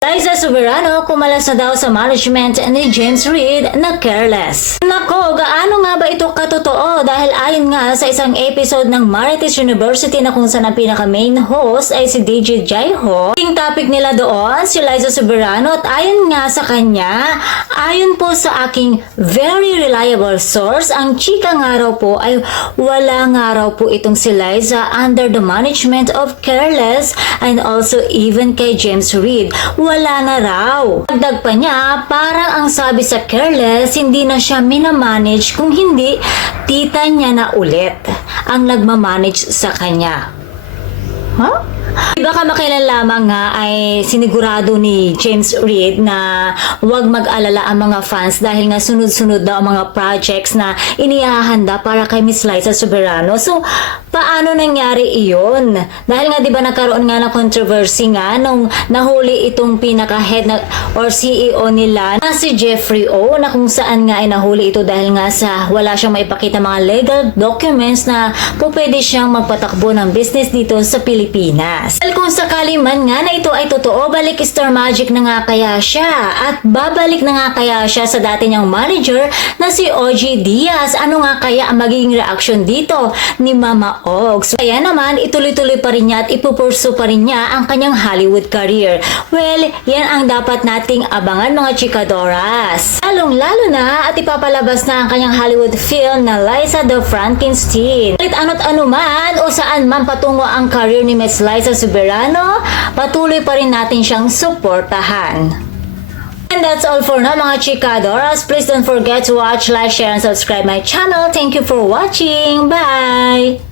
Liza Soberano kumalas na daw sa management ni James Reid na careless. Nako, gaano nga ba ito katotoo? Dahil ayon nga sa isang episode ng Marites University na kung saan ang pinaka-main host ay si DJ Jaiho. Yung topic nila doon, si Liza Soberano, at ayon nga sa kanya, ayon po sa aking very reliable source, ang chika nga raw po ay wala nga raw po itong si Liza under the management of Careless and also even kay James Reid. Wala na raw. Dagdag pa niya, parang ang sabi sa Careless, hindi na siya minamanage kung hindi tita niya na ulit ang nagmamanage sa kanya. Huh? Baka makailan lamang nga ay sinigurado ni James Reid na huwag mag-alala ang mga fans dahil nga sunod-sunod daw ang mga projects na inihahanda para kay Miss Liza Soberano. So, paano nangyari iyon? Dahil nga diba nagkaroon nga ng controversy nga nung nahuli itong pinaka-head na, or CEO nila na si Jeffrey O, na kung saan nga ay nahuli ito dahil nga sa wala siyang maipakita mga legal documents na po pwede siyang magpatakbo ng business dito sa Pilipinas. Dahil kung sakali man nga na ito ay totoo, balik Star Magic na nga kaya siya at babalik na nga kaya siya sa dati niyang manager na si OG Diaz. Ano nga kaya ang magiging reaction dito ni Mama Ogs? Kaya naman ituloy-tuloy pa rin niya at ipupursu pa rin niya ang kanyang Hollywood career. Well, yan ang dapat nating abangan mga chikadoras. Lalong-lalo na at ipapalabas na ang kanyang Hollywood film na Liza the Frankenstein. Kahit ano't ano man o saan man patungo ang career ni Miss Liza Soberano, patuloy pa rin natin siyang suportahan. And that's all for now mga chikadoras. Please don't forget to watch, like, share, and subscribe my channel. Thank you for watching. Bye!